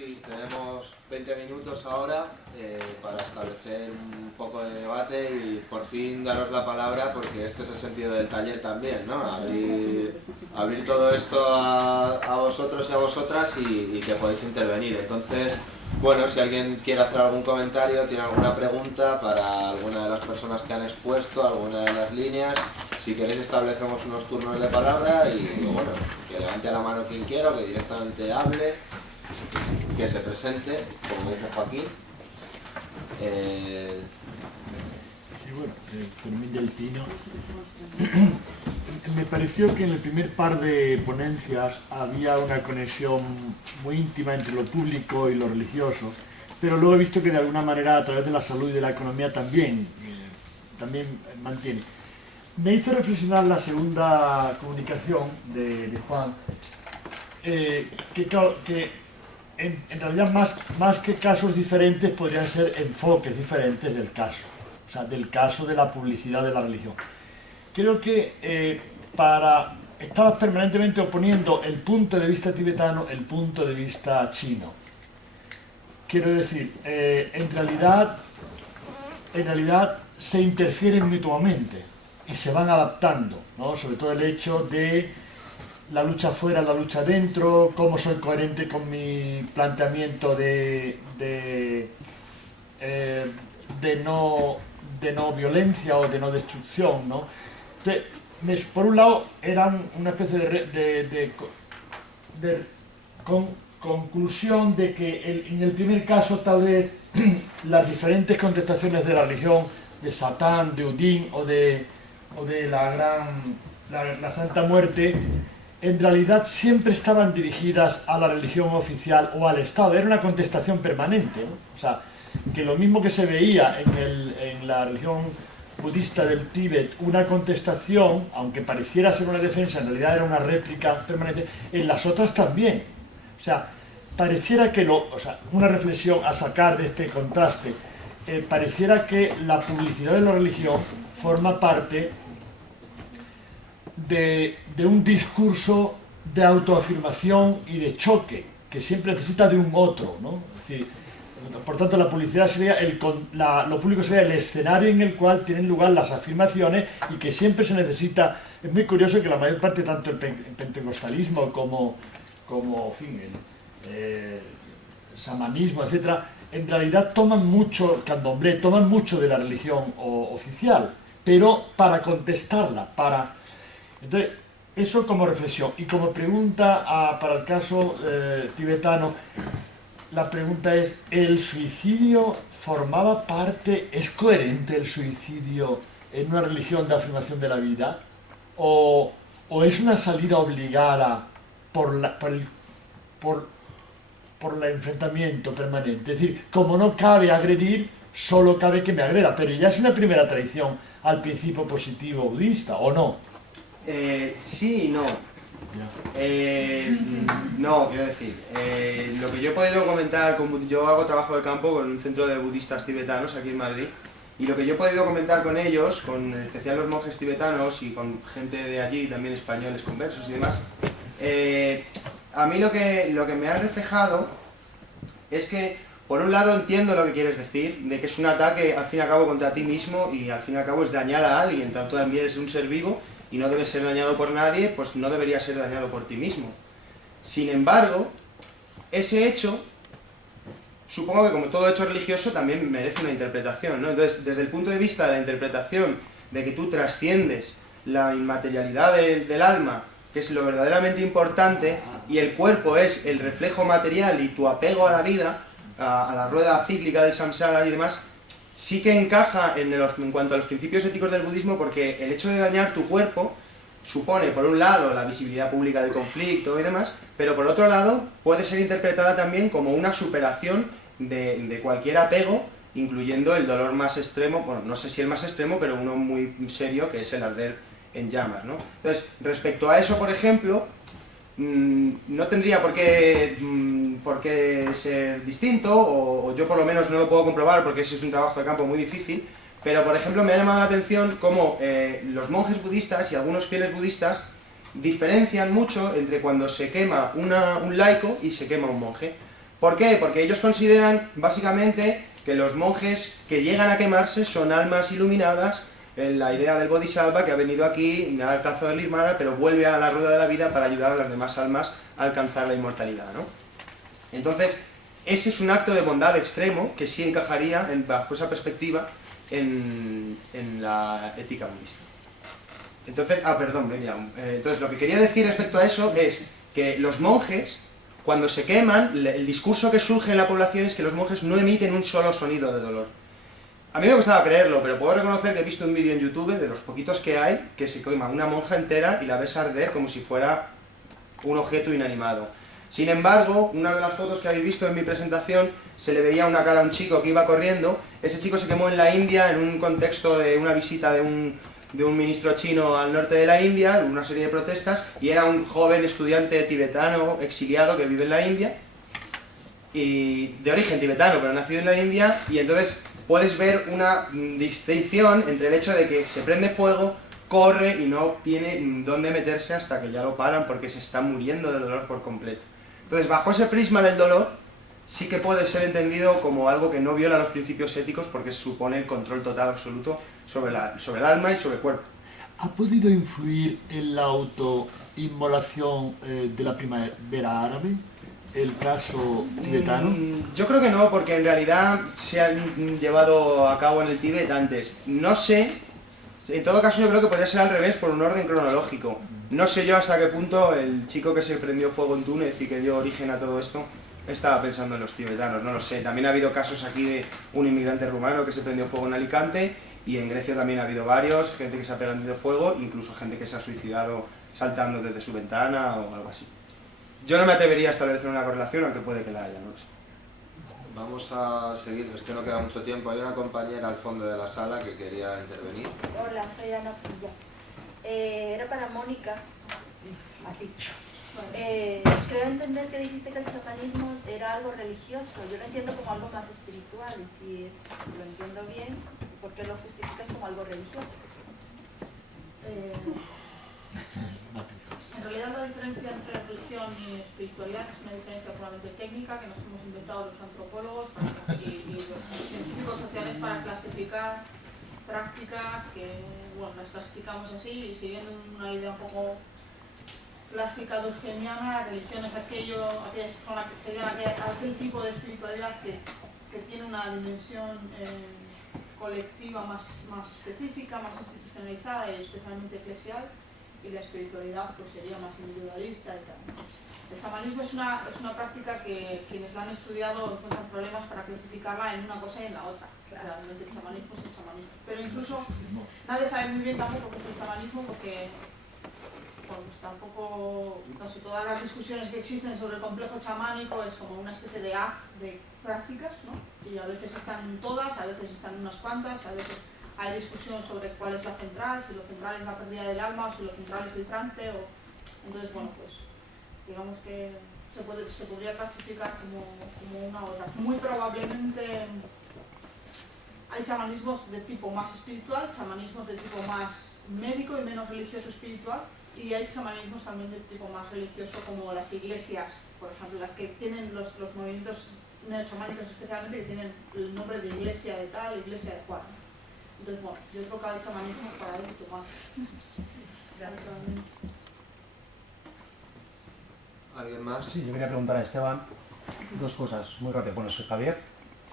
Sí, tenemos 20 minutos ahora para establecer un poco de debate y por fin daros la palabra, porque este es el sentido del taller también, ¿no? Abrir todo esto a vosotros y a vosotras y que podéis intervenir. Entonces, bueno, si alguien quiere hacer algún comentario, tiene alguna pregunta para alguna de las personas que han expuesto, alguna de las líneas, si queréis establecemos unos turnos de palabra y bueno, que levante la mano quien quiera o que directamente hable, que se presente, como dice Joaquín. Sí, bueno, Fermín del Pino. Me pareció que en el primer par de ponencias había una conexión muy íntima entre lo público y lo religioso, pero luego he visto que de alguna manera a través de la salud y de la economía también mantiene. Me hizo reflexionar la segunda comunicación de Juan, que en realidad más que casos diferentes podrían ser enfoques diferentes del caso, o sea, del caso de la publicidad de la religión. Creo que estabas permanentemente oponiendo el punto de vista tibetano, el punto de vista chino. Quiero decir, en realidad se interfieren mutuamente y se van adaptando, ¿no? Sobre todo el hecho de la lucha fuera, la lucha dentro, cómo soy coherente con mi planteamiento de no violencia o de no destrucción, ¿no? Entonces, por un lado, eran una especie de conclusión de que en el primer caso tal vez las diferentes contestaciones de la religión, de Satán, de Odín o de la Santa Muerte, en realidad siempre estaban dirigidas a la religión oficial o al Estado. Era una contestación permanente, ¿no? O sea, que lo mismo que se veía en la religión budista del Tíbet, una contestación, aunque pareciera ser una defensa, en realidad era una réplica permanente, en las otras también. O sea, pareciera que una reflexión a sacar de este contraste, pareciera que la publicidad de la religión forma parte de un discurso de autoafirmación y de choque, que siempre necesita de un otro, ¿no? Es decir, por tanto, la publicidad sería lo público sería el escenario en el cual tienen lugar las afirmaciones y que siempre se necesita. Es muy curioso que la mayor parte, tanto el pentecostalismo como en fin, el samanismo, etcétera, en realidad toman mucho, candomblé, toman mucho de la religión oficial, pero para contestarla, Entonces, eso como reflexión. Y como pregunta para el caso tibetano, la pregunta es, ¿el suicidio formaba parte, es coherente el suicidio en una religión de afirmación de la vida? ¿O es una salida obligada por el enfrentamiento permanente? Es decir, como no cabe agredir, solo cabe que me agreda, pero ya es una primera traición al principio positivo budista, ¿o no? Sí y no. No, quiero decir, lo que yo he podido comentar, yo hago trabajo de campo con un centro de budistas tibetanos aquí en Madrid, y lo que yo he podido comentar con ellos, con en especial los monjes tibetanos y con gente de allí, también españoles conversos y demás, a mí lo que me ha reflejado es que, por un lado, entiendo lo que quieres decir, de que es un ataque al fin y al cabo contra ti mismo y al fin y al cabo es dañar a alguien, tanto también eres un ser vivo y no debes ser dañado por nadie, pues no debería ser dañado por ti mismo. Sin embargo, ese hecho, supongo que como todo hecho religioso también merece una interpretación, ¿no? Entonces, desde el punto de vista de la interpretación de que tú trasciendes la inmaterialidad del alma, que es lo verdaderamente importante, y el cuerpo es el reflejo material y tu apego a la vida, a la rueda cíclica del samsara y demás, sí que encaja en cuanto a los principios éticos del budismo, porque el hecho de dañar tu cuerpo supone, por un lado, la visibilidad pública del conflicto y demás, pero por otro lado, puede ser interpretada también como una superación de cualquier apego, incluyendo el dolor más extremo, bueno, no sé si el más extremo, pero uno muy serio, que es el arder en llamas, ¿no? Entonces, respecto a eso, por ejemplo, no tendría por qué ser distinto, o yo por lo menos no lo puedo comprobar porque ese es un trabajo de campo muy difícil, pero por ejemplo me ha llamado la atención cómo los monjes budistas y algunos fieles budistas diferencian mucho entre cuando se quema un laico y se quema un monje. ¿Por qué? Porque ellos consideran básicamente que los monjes que llegan a quemarse son almas iluminadas, en la idea del Bodhisattva que ha venido aquí, ha alcanzado el Nirvana, pero vuelve a la rueda de la vida para ayudar a las demás almas a alcanzar la inmortalidad, ¿no? Entonces, ese es un acto de bondad extremo que sí encajaría, bajo esa perspectiva, en la ética budista. Entonces, entonces lo que quería decir respecto a eso es que los monjes, cuando se queman, el discurso que surge en la población es que los monjes no emiten un solo sonido de dolor. A mí me gustaba creerlo, pero puedo reconocer que he visto un vídeo en YouTube, de los poquitos que hay, que se quema una monja entera y la ves arder como si fuera un objeto inanimado. Sin embargo, una de las fotos que habéis visto en mi presentación, se le veía una cara a un chico que iba corriendo. Ese chico se quemó en la India en un contexto de una visita de un ministro chino al norte de la India, una serie de protestas, y era un joven estudiante tibetano exiliado que vive en la India, y de origen tibetano, pero nacido en la India, y entonces puedes ver una distinción entre el hecho de que se prende fuego, corre y no tiene dónde meterse hasta que ya lo paran porque se está muriendo de dolor por completo. Entonces, bajo ese prisma del dolor, sí que puede ser entendido como algo que no viola los principios éticos porque supone el control total absoluto sobre el alma y sobre el cuerpo. ¿Ha podido influir en la autoinmolación de la primavera árabe el caso tibetano? Yo creo que no, porque en realidad se han llevado a cabo en el Tíbet antes. No sé, en todo caso yo creo que podría ser al revés por un orden cronológico. No sé yo hasta qué punto el chico que se prendió fuego en Túnez y que dio origen a todo esto estaba pensando en los tibetanos, no lo sé. También ha habido casos aquí de un inmigrante rumano que se prendió fuego en Alicante, y en Grecia también ha habido varios, gente que se ha prendido fuego, incluso gente que se ha suicidado saltando desde su ventana o algo así. Yo no me atrevería a establecer una correlación, aunque puede que la haya, no lo sé. Vamos a seguir, es que no queda mucho tiempo. Hay una compañera al fondo de la sala que quería intervenir. Hola, soy Ana Pilla. Era para Mónica, a ti. Creo entender que dijiste que el chamanismo era algo religioso. Yo lo entiendo como algo más espiritual, y si lo entiendo bien, ¿por qué lo justificas como algo religioso? En realidad la diferencia entre religión y espiritualidad es una diferencia puramente técnica que nos hemos inventado los antropólogos y los científicos sociales para clasificar prácticas que, bueno, las clasificamos así, y siguiendo una idea un poco clásica durkheimiana. La religión es aquel tipo de espiritualidad que tiene una dimensión colectiva más específica, más institucionalizada y especialmente eclesial, y la espiritualidad pues sería más individualista y tal. El chamanismo es una práctica que quienes la han estudiado encuentran problemas para clasificarla en una cosa y en la otra. Realmente el chamanismo es el chamanismo. Pero incluso nadie sabe muy bien tampoco qué es el chamanismo, porque pues tampoco, no sé, todas las discusiones que existen sobre el complejo chamánico es como una especie de haz de prácticas, ¿no? Y a veces están todas, a veces están unas cuantas, a veces hay discusión sobre cuál es la central, si lo central es la pérdida del alma o si lo central es el trance. Entonces, bueno, pues digamos que se podría clasificar como una u otra. Muy probablemente hay chamanismos de tipo más espiritual, chamanismos de tipo más médico y menos religioso espiritual, y hay chamanismos también de tipo más religioso, como las iglesias, por ejemplo, las que tienen los movimientos neochamánicos especialmente, que tienen el nombre de iglesia de tal, iglesia de cual. Entonces, bueno, yo creo que hay chamanismos para ir más. Gracias. ¿Alguien más? Sí, yo quería preguntar a Esteban dos cosas muy rápido. Bueno, soy Javier.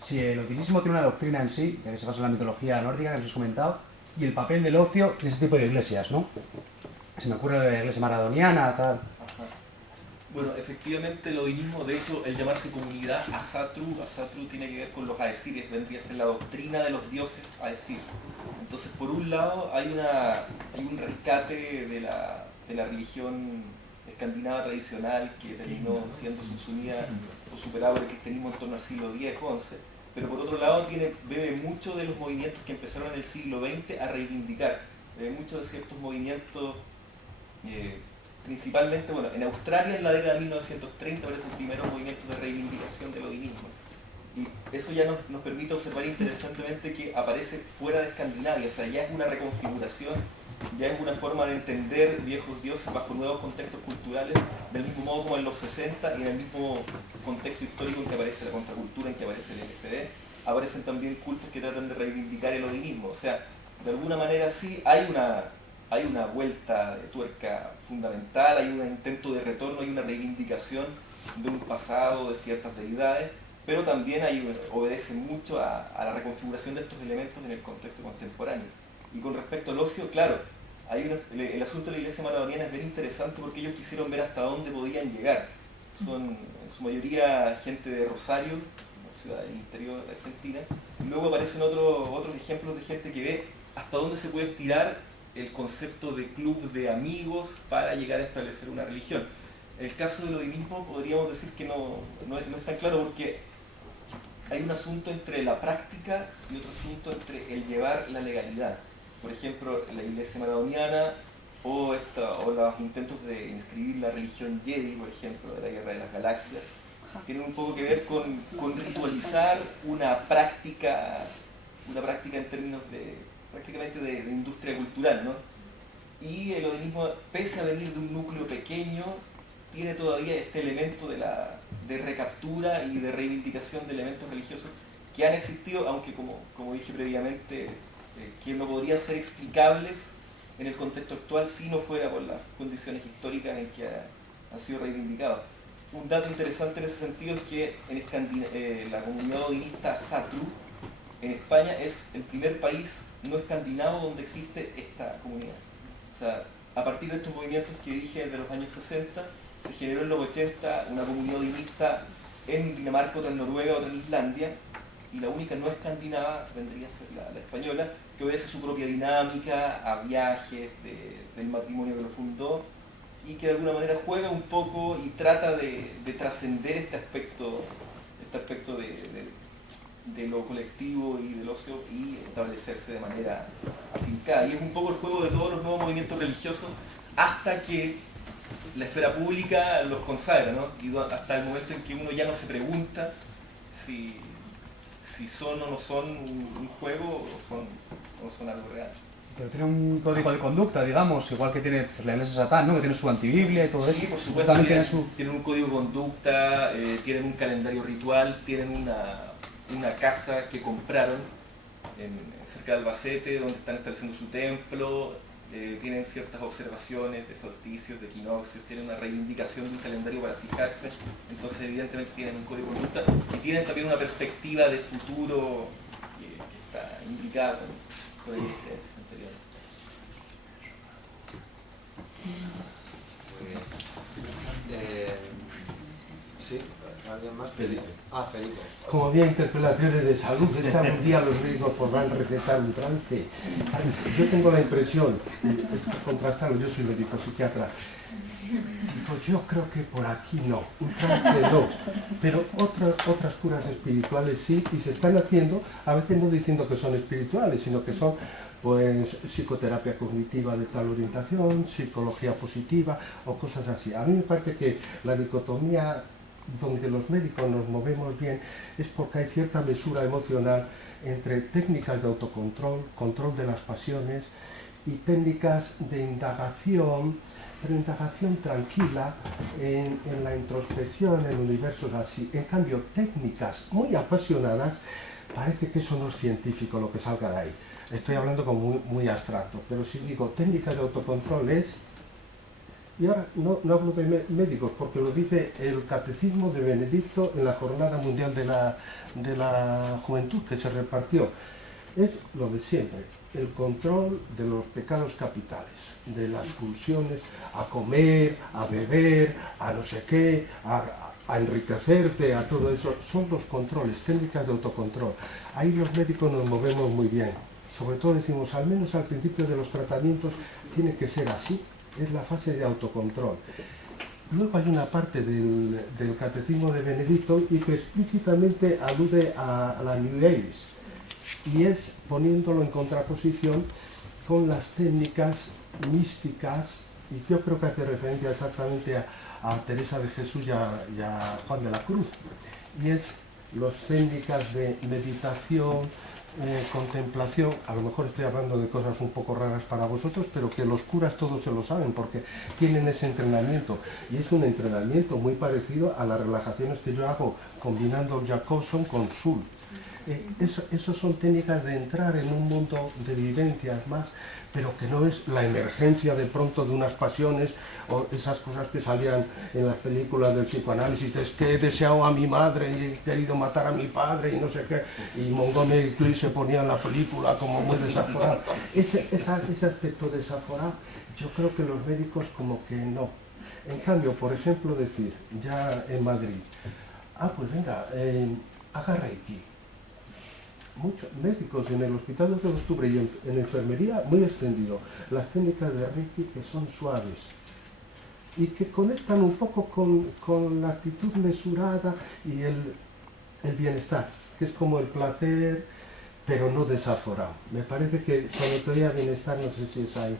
Si el otilismo tiene una doctrina en sí, ya que se basa en la mitología nórdica que os he comentado, y el papel del ocio en ese tipo de iglesias, ¿no? Se me ocurre la iglesia maradoniana, tal. Bueno, efectivamente el odinismo, de hecho, el llamarse comunidad Asatru tiene que ver con los Aesires, vendría a ser la doctrina de los dioses Aesir. Entonces, por un lado, hay un rescate de la religión escandinava tradicional que terminó siendo subsumida o superada por el cristianismo en torno al siglo X-XI, pero por otro lado bebe mucho de los movimientos que empezaron en el siglo XX a reivindicar, bebe mucho de ciertos movimientos, principalmente, bueno, en Australia en la década de 1930 aparecen primeros movimientos de reivindicación del odinismo. Y eso ya nos permite observar interesantemente que aparece fuera de Escandinavia, o sea, ya es una reconfiguración ya es una forma de entender viejos dioses bajo nuevos contextos culturales, del mismo modo como en los 60 y en el mismo contexto histórico en que aparece la contracultura, en que aparece el LSD, aparecen también cultos que tratan de reivindicar el odinismo. O sea, de alguna manera sí hay una vuelta de tuerca fundamental, hay un intento de retorno, hay una reivindicación de un pasado, de ciertas deidades, pero también obedece mucho a la reconfiguración de estos elementos en el contexto contemporáneo. Y con respecto al ocio, claro, el asunto de la iglesia maradoniana es bien interesante porque ellos quisieron ver hasta dónde podían llegar. Son en su mayoría gente de Rosario, una ciudad del interior de Argentina, y luego aparecen otros ejemplos de gente que ve hasta dónde se puede estirar el concepto de club de amigos para llegar a establecer una religión. El caso del odinismo podríamos decir que no es tan claro porque hay un asunto entre la práctica y otro asunto entre el llevar la legalidad. Por ejemplo, la iglesia maradoniana o los intentos de inscribir la religión Jedi, por ejemplo, de la Guerra de las Galaxias, tienen un poco que ver con ritualizar una práctica en términos prácticamente de industria cultural, ¿no? Y el odinismo, pese a venir de un núcleo pequeño, tiene todavía este elemento de recaptura y de reivindicación de elementos religiosos que han existido, aunque como dije previamente, que no podrían ser explicables en el contexto actual si no fuera por las condiciones históricas en que han sido reivindicados. Un dato interesante en ese sentido es que la comunidad odinista Satru en España es el primer país no escandinavo donde existe esta comunidad. O sea, a partir de estos movimientos que dije desde los años 60, se generó en los 80 una comunidad odinista en Dinamarca, otra en Noruega, otra en Islandia, y la única no escandinava vendría a ser la española, que obedece su propia dinámica, a viajes del matrimonio que lo fundó, y que de alguna manera juega un poco y trata de trascender este aspecto de lo colectivo y del ocio y establecerse de manera afincada. Y es un poco el juego de todos los nuevos movimientos religiosos hasta que la esfera pública los consagra, ¿no? Y hasta el momento en que uno ya no se pregunta si son o no son un juego o son algo real. Pero tiene un código de conducta, digamos, igual que tiene pues, la iglesia Satán, ¿no? Que tiene su antibiblia y todo eso. Sí, por supuesto, También tienen un código de conducta, tienen un calendario ritual, tienen una casa que compraron cerca de Albacete, donde están estableciendo su templo, tienen ciertas observaciones de solsticios, de equinoccios, tienen una reivindicación de un calendario para fijarse, entonces evidentemente tienen un código de conducta y tienen también una perspectiva de futuro que está indicada por ahí creencias anteriores. Muy bien. ¿Sí? ¿Alguien más? Felipe. Felipe. Como había interpelaciones de salud, un día los médicos podrán recetar un trance. Yo tengo la impresión, esto es contrastarlo, yo soy médico psiquiatra, pues yo creo que por aquí no, un trance no, pero otras curas espirituales sí, y se están haciendo, a veces no diciendo que son espirituales, sino que son pues psicoterapia cognitiva de tal orientación, psicología positiva o cosas así. A mí me parece que la dicotomía donde los médicos nos movemos bien es porque hay cierta mesura emocional entre técnicas de autocontrol, control de las pasiones y técnicas de indagación, pero indagación tranquila en la introspección, en universos así. En cambio, técnicas muy apasionadas, parece que eso no es científico lo que salga de ahí. Estoy hablando como muy abstracto, pero si digo técnicas de autocontrol es... Y ahora no hablo de médicos, porque lo dice el Catecismo de Benedicto en la Jornada Mundial de la Juventud que se repartió. Es lo de siempre, el control de los pecados capitales, de las pulsiones a comer, a beber, a no sé qué, a enriquecerte, a todo eso. Son los controles, técnicas de autocontrol. Ahí los médicos nos movemos muy bien. Sobre todo decimos, al menos al principio de los tratamientos tiene que ser así. Es la fase de autocontrol. Luego hay una parte del Catecismo de Benedicto y que explícitamente alude a la New Age y es poniéndolo en contraposición con las técnicas místicas, y yo creo que hace referencia exactamente a Teresa de Jesús y a Juan de la Cruz, y es las técnicas de meditación, contemplación, a lo mejor estoy hablando de cosas un poco raras para vosotros, pero que los curas todos se lo saben porque tienen ese entrenamiento, y es un entrenamiento muy parecido a las relajaciones que yo hago combinando Jacobson con Sul. Eso son técnicas de entrar en un mundo de vivencias más, pero que no es la emergencia de pronto de unas pasiones o esas cosas que salían en las películas del psicoanálisis, es que he deseado a mi madre y he querido matar a mi padre y no sé qué, y Montgomery Clift se ponía en la película como muy desaforado. Ese aspecto desaforado, yo creo que los médicos como que no. En cambio, por ejemplo, decir, ya en Madrid, pues venga, haga Reiki. Muchos médicos en el Hospital 12 de Octubre y en enfermería muy extendido, las técnicas de Reiki que son suaves y que conectan un poco con la actitud mesurada y el bienestar, que es como el placer, pero no desaforado. Me parece que cuando te diga bienestar, no sé si es ahí.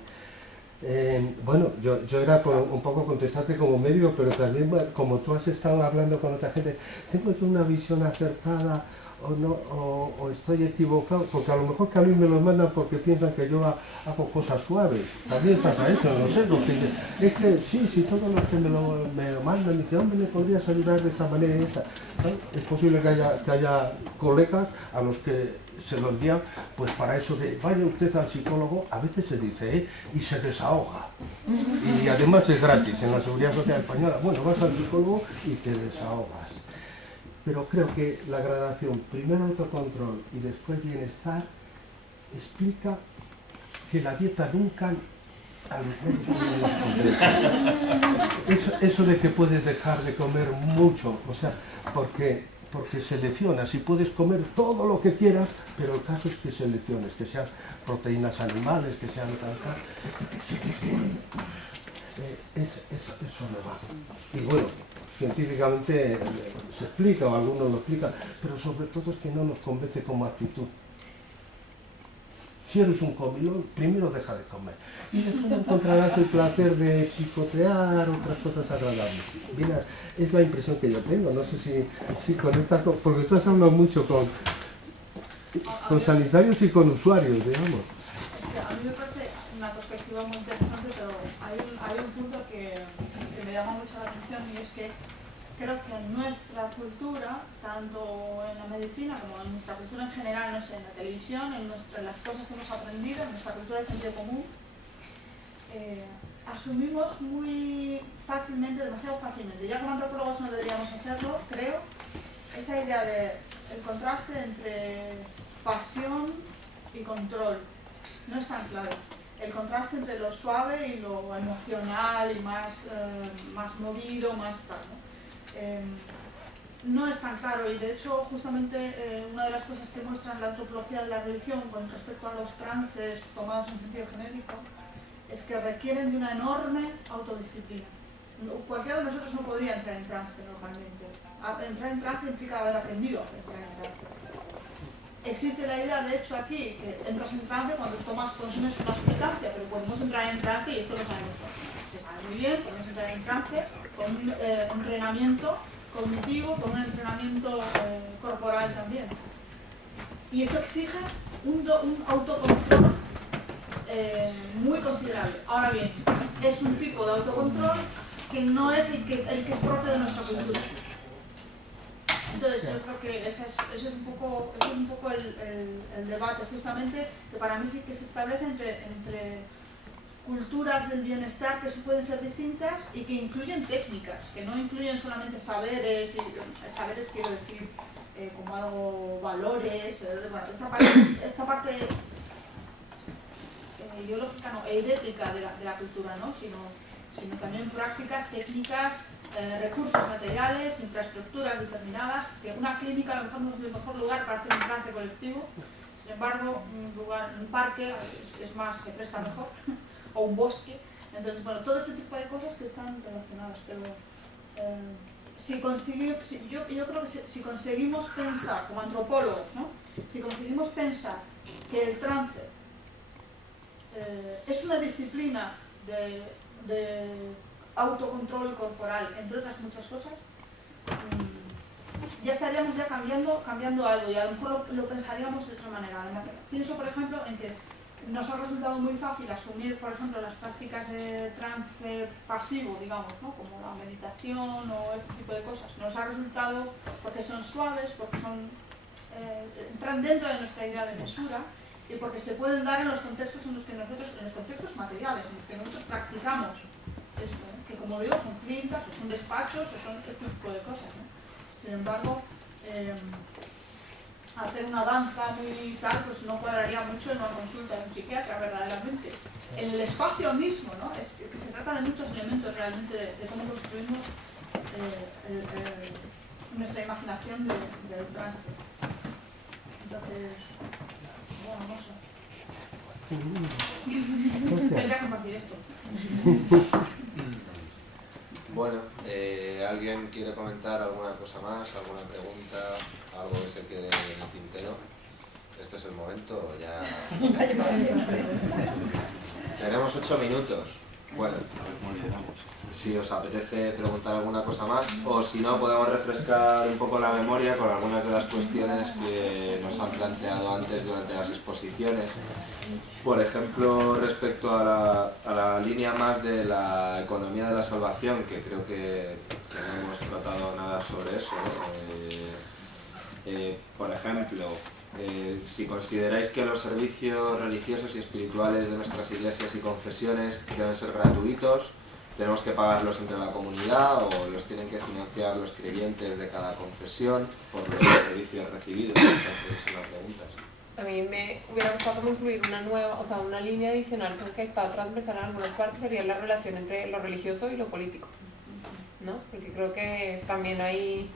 Bueno, yo era un poco contestarte como médico, pero también como tú has estado hablando con otra gente, tengo yo una visión acertada o no, o estoy equivocado, porque a lo mejor que a mí me lo mandan porque piensan que yo hago cosas suaves. También pasa eso, no sé, es que sí, todos los que me lo mandan dicen, hombre, me podrías ayudar de esta manera y esta. Es posible que haya colegas a los que se lo envían, pues para eso de vaya usted al psicólogo, a veces se dice, y se desahoga. Y además es gratis en la Seguridad Social Española. Bueno, vas al psicólogo y te desahogas. Pero creo que la gradación, primero autocontrol y después bienestar, explica que la dieta Duncan a los médicos eso de que puedes dejar de comer mucho, o sea, porque seleccionas y puedes comer todo lo que quieras, pero el caso es que selecciones, que sean proteínas animales, que sean tal. Eso no va. Y bueno, científicamente se explica, o algunos lo explican, pero sobre todo es que no nos convence como actitud. Si eres un comilón, primero deja de comer. Y después encontrarás el placer de picotear otras cosas agradables. Mira, es la impresión que yo tengo. No sé si conectas con... Porque tú has hablado mucho con sanitarios y con usuarios, digamos. A mí me parece una perspectiva muy interesante, pero hay un punto que me llama mucho la atención, y es que creo que en nuestra cultura, tanto en la medicina como en nuestra cultura en general, no sé, en la televisión, en las cosas que hemos aprendido, en nuestra cultura de sentido común, asumimos muy fácilmente, demasiado fácilmente, ya como antropólogos no deberíamos hacerlo, creo, esa idea del contraste entre pasión y control. No es tan claro. El contraste entre lo suave y lo emocional y más movido, más tal, ¿no? No es tan claro, y de hecho justamente una de las cosas que muestra la antropología de la religión con respecto a los trances tomados en sentido genérico es que requieren de una enorme autodisciplina. Cualquiera de nosotros no podría entrar en trance normalmente. Entrar en trance implica haber aprendido a entrar en trance. Existe la idea, de hecho, aquí, que entras en trance cuando consumes una sustancia, pero podemos entrar en trance, y esto lo sabemos todos. Se sabe muy bien, podemos entrar en trance con un entrenamiento cognitivo, con un entrenamiento corporal también. Y esto exige un autocontrol muy considerable. Ahora bien, es un tipo de autocontrol que no es el que es propio de nuestra cultura. Entonces yo creo que ese es un poco el debate, justamente, que para mí sí que se establece entre culturas del bienestar que pueden ser distintas y que incluyen técnicas, que no incluyen solamente saberes, y saberes quiero decir como algo, valores, bueno, esta parte ideológica, no, eidética de la cultura, ¿no? sino también prácticas, técnicas, recursos materiales, infraestructuras determinadas, que una clínica a lo mejor no es el mejor lugar para hacer un trance colectivo, sin embargo, un parque se presta mejor, o un bosque. Entonces, bueno, todo este tipo de cosas que están relacionadas, pero yo creo que si conseguimos pensar, como antropólogos, ¿no? Si conseguimos pensar que el trance es una disciplina de autocontrol corporal, entre otras muchas cosas, ya estaríamos ya cambiando algo y a lo mejor lo pensaríamos de otra manera. Además, pienso, por ejemplo, en que nos ha resultado muy fácil asumir, por ejemplo, las prácticas de trance pasivo, digamos, ¿no? Como la meditación o este tipo de cosas. Nos ha resultado porque son suaves, porque entran dentro de nuestra idea de mesura y porque se pueden dar en los contextos en los que nosotros, en los contextos materiales, en los que nosotros practicamos esto, ¿no? Que como digo, son clínicas, o son despachos, o son este tipo de cosas, ¿no? Sin embargo, hacer una danza muy tal, pues no cuadraría mucho en una consulta de un psiquiatra, verdaderamente. En el espacio mismo, ¿no? Es que se trata de muchos elementos realmente de cómo construimos nuestra imaginación del trance. Entonces, bueno, no sé. Tendría que compartir esto. Bueno, ¿alguien quiere comentar alguna cosa más, alguna pregunta, algo que se quede en el tintero? Este es el momento, ya... Tenemos 8 minutos. Bueno, si os apetece preguntar alguna cosa más, o si no, podemos refrescar un poco la memoria con algunas de las cuestiones que nos han planteado antes durante las exposiciones. Por ejemplo, respecto a la línea más de la economía de la salvación, que creo que no hemos tratado nada sobre eso, ¿no? Por ejemplo, si consideráis que los servicios religiosos y espirituales de nuestras iglesias y confesiones deben ser gratuitos, ¿tenemos que pagarlos entre la comunidad o los tienen que financiar los creyentes de cada confesión por los servicios recibidos? Entonces, son las preguntas. A mí me hubiera gustado como incluir una nueva, o sea, una línea adicional que está transversal en algunas partes, sería la relación entre lo religioso y lo político, ¿no? Porque creo que también hay,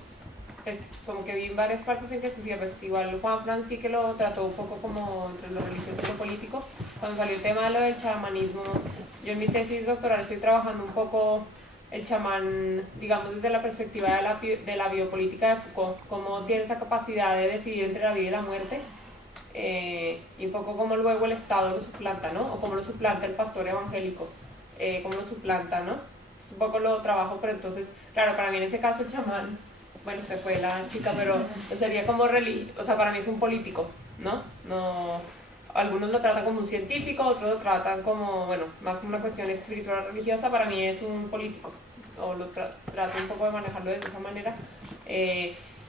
pues, como que vi en varias partes en que surgía, pues igual Juan Fran sí que lo trató un poco como entre lo religioso y lo político. Cuando salió el tema de lo del chamanismo, yo en mi tesis doctoral estoy trabajando un poco el chamán, digamos, desde la perspectiva de la biopolítica de Foucault, cómo tiene esa capacidad de decidir entre la vida y la muerte. Y un poco como luego el Estado lo suplanta, ¿no? O como lo suplanta el pastor evangélico, cómo lo suplanta, ¿no? Es un poco lo trabajo, pero entonces, claro, para mí en ese caso el chamán, bueno, se fue la chica, pero sería como o sea, para mí es un político, ¿no? Algunos lo tratan como un científico, otros lo tratan como, bueno, más como una cuestión espiritual religiosa, para mí es un político, o lo trato un poco de manejarlo de esa manera.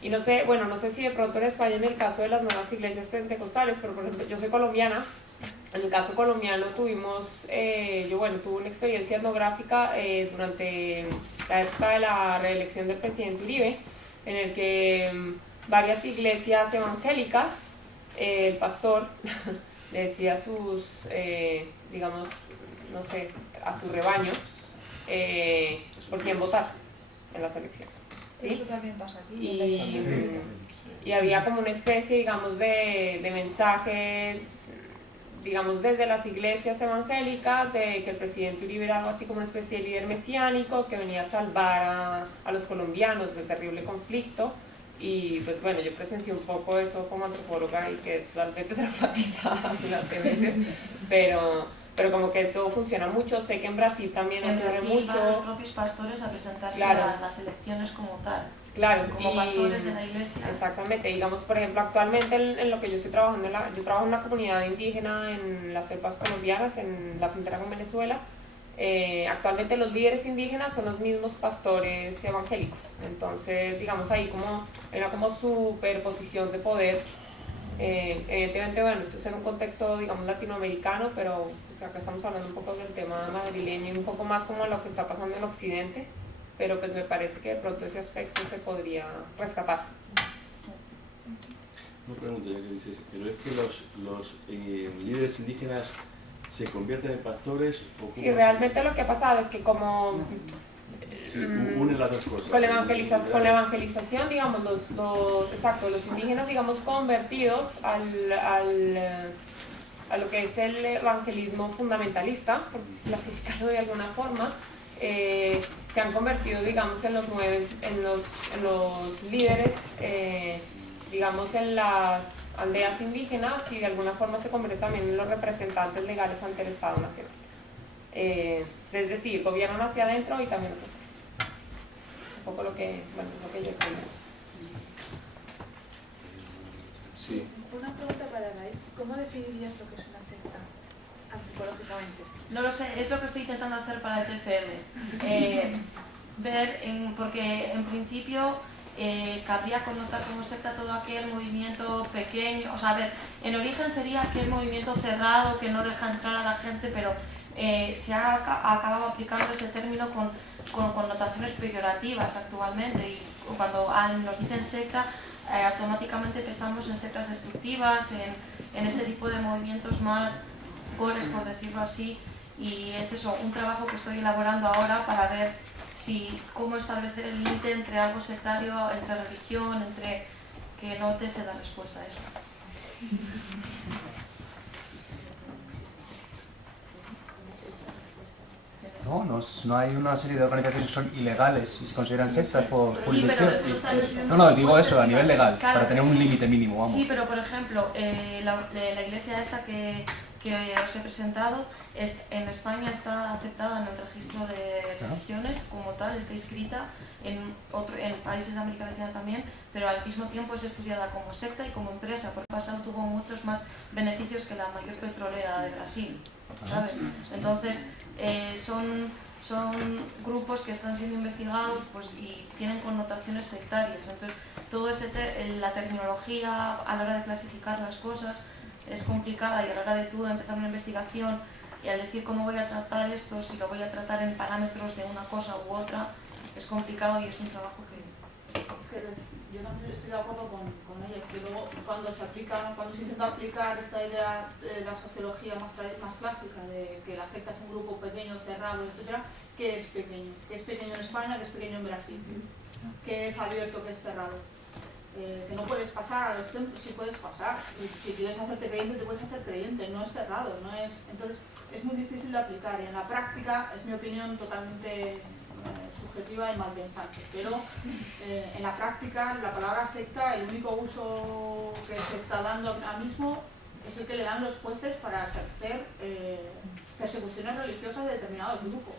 Y no sé, bueno, no sé si de pronto en España en el caso de las nuevas iglesias pentecostales, pero por ejemplo yo soy colombiana, en el caso colombiano tuvimos, tuve una experiencia etnográfica durante la época de la reelección del presidente Uribe, en el que varias iglesias evangélicas, el pastor le decía a sus, digamos, no sé, a su rebaño, por quién votar en las elecciones. ¿Sí? Eso también pasa aquí. Y había como una especie, digamos, de mensaje, digamos, desde las iglesias evangélicas, de que el presidente Uribe era algo así como una especie de líder mesiánico que venía a salvar a los colombianos del terrible conflicto. Y pues bueno, yo presencié un poco eso como antropóloga y quedé totalmente traumatizada durante meses, pero como que eso funciona mucho. Sé que en Brasil también ocurre mucho. Van los propios pastores a presentarse, claro, a las elecciones como tal. Claro, como pastores de la iglesia. Exactamente, digamos, por ejemplo, actualmente en lo que yo estoy trabajando, yo trabajo en una comunidad indígena en las selvas colombianas, en la frontera con Venezuela. Actualmente los líderes indígenas son los mismos pastores evangélicos. Entonces, digamos, ahí como hay una como superposición de poder. Evidentemente, bueno, esto es en un contexto, digamos, latinoamericano, pero pues acá estamos hablando un poco del tema madrileño y un poco más como lo que está pasando en Occidente, pero pues me parece que de pronto ese aspecto se podría rescatar. Una pregunta ya que dices, ¿pero es que los líderes indígenas se convierten en pastores? ¿O sí, realmente lo que ha pasado es que como... Sí, unen las dos cosas. Con la evangelización, digamos, los indígenas, digamos, convertidos a lo que es el evangelismo fundamentalista, por clasificarlo de alguna forma, se han convertido, digamos, en los líderes, digamos, en las aldeas indígenas, y de alguna forma se convierte también en los representantes legales ante el Estado Nacional. Es decir, gobiernan hacia adentro y también hacia afuera. Un poco lo que yo estoy. Sí. Una pregunta para Gaitz. ¿Cómo definirías lo que es una secta antropológicamente? No lo sé, es lo que estoy intentando hacer para el TFM. Porque en principio cabría connotar como secta todo aquel movimiento pequeño, o sea, a ver, en origen sería aquel movimiento cerrado que no deja entrar a la gente, pero se ha acabado aplicando ese término con connotaciones peyorativas actualmente, y cuando nos dicen secta, automáticamente pensamos en sectas destructivas, en este tipo de movimientos más gores, por decirlo así, y es eso, un trabajo que estoy elaborando ahora para ver cómo establecer el límite entre algo sectario, entre religión, entre que no te se da respuesta a eso. No hay una serie de organizaciones que son ilegales y se consideran sectas por jurisdicción. Sí, pero No, digo eso a nivel legal, claro, para tener un límite mínimo, vamos. Sí, pero por ejemplo, la iglesia esta que os he presentado, en España está aceptada en el registro de religiones como tal, está inscrita en países de América Latina también, pero al mismo tiempo es estudiada como secta y como empresa, porque el pasado tuvo muchos más beneficios que la mayor petrolera de Brasil, ¿sabes? Entonces, son grupos que están siendo investigados, pues, y tienen connotaciones sectarias. Entonces, todo la terminología a la hora de clasificar las cosas es complicada, y a la hora de tú empezar una investigación y al decir cómo voy a tratar esto, si lo voy a tratar en parámetros de una cosa u otra, es complicado y es un trabajo que... Yo también estoy de acuerdo con ella, que luego cuando se intenta aplicar esta idea de la sociología más clásica, de que la secta es un grupo pequeño, cerrado, etc., ¿qué es pequeño? ¿Qué es pequeño en España? ¿Qué es pequeño en Brasil? ¿Qué es abierto? ¿Qué es cerrado? Que no puedes pasar a los templos, sí puedes pasar. Si quieres hacerte creyente, te puedes hacer creyente, no es cerrado, no es... Entonces, es muy difícil de aplicar, y en la práctica, es mi opinión totalmente subjetiva y malpensante, pero en la práctica, la palabra secta, el único uso que se está dando ahora mismo es el que le dan los jueces para ejercer persecuciones religiosas de determinados grupos,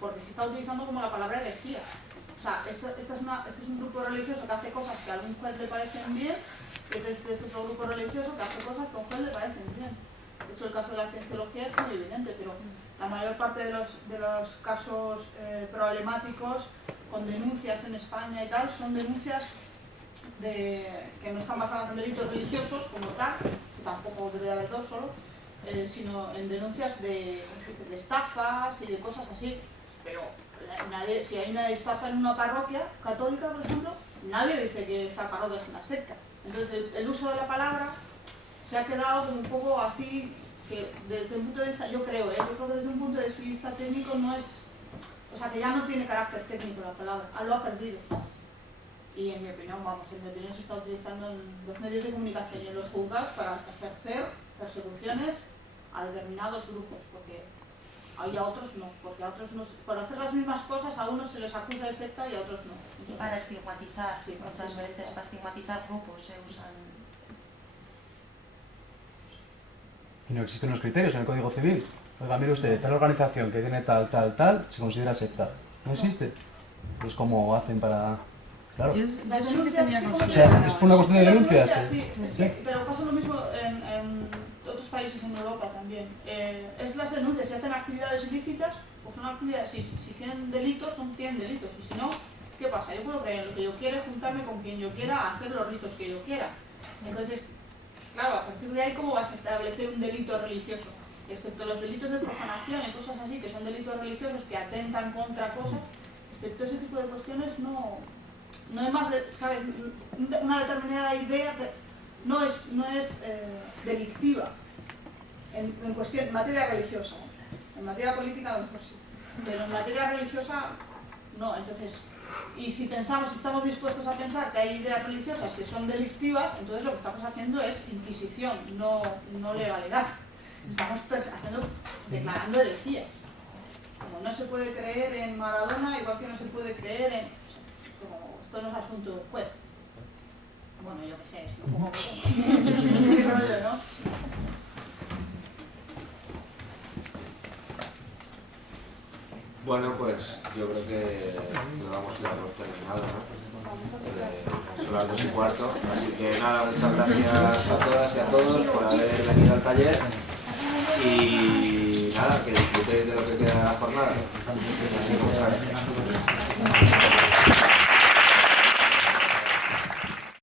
porque se está utilizando como la palabra herejía. O sea, este es un grupo religioso que hace cosas que a algún juez le parecen bien, y este es otro grupo religioso que hace cosas que a un juez le parecen bien. De hecho, el caso de la cienciología es muy evidente, pero la mayor parte de los casos problemáticos con denuncias en España y tal son denuncias que no están basadas en delitos religiosos como tal, que tampoco debe haber dos solo, sino en denuncias de estafas y de cosas así. Pero si hay una estafa en una parroquia católica, por ejemplo, nadie dice que esa parroquia es una secta. Entonces el uso de la palabra se ha quedado como un poco así, que desde un punto de vista, yo creo que desde un punto de vista técnico no es, o sea, que ya no tiene carácter técnico la palabra, lo ha perdido. Y en mi opinión, se está utilizando en los medios de comunicación y en los juzgados para ejercer persecuciones a determinados grupos, porque hay a otros no, porque a otros no, por hacer las mismas cosas a unos se les acusa de secta y a otros no. Sí, para estigmatizar, sí, muchas veces para estigmatizar grupos se usan. Y no existen los criterios en el Código Civil. Oiga, mire usted, tal organización que tiene tal, se considera secta. No existe. Es como hacen para... Claro. Las denuncias, o sea, es por una cuestión de denuncias. Sí, pero pasa lo mismo en otros países en Europa también. Es las denuncias, si hacen actividades ilícitas, pues son actividades, si tienen delitos, tienen delitos. Y si no, ¿qué pasa? Yo puedo creer en lo que yo quiera, juntarme con quien yo quiera, hacer los ritos que yo quiera. Entonces, claro, a partir de ahí, ¿cómo vas a establecer un delito religioso? Excepto los delitos de profanación y cosas así, que son delitos religiosos que atentan contra cosas, excepto ese tipo de cuestiones, no hay más, ¿sabes? Una determinada idea no es delictiva en cuestión, en materia religiosa. En materia política a lo mejor sí, pero en materia religiosa no. Entonces, y si estamos dispuestos a pensar que hay ideas religiosas que son delictivas, entonces lo que estamos haciendo es inquisición, no legalidad. Estamos declarando herejía. Como no se puede creer en Maradona, igual que no se puede creer en... Esto no es asunto del juez. Bueno, yo qué sé, es como qué rollo, ¿no? Bueno, pues yo creo que lo damos ya por terminado, ¿no? Son las 2:15, así que nada, muchas gracias a todas y a todos por haber venido al taller y nada, que disfrutéis de lo que queda de la jornada.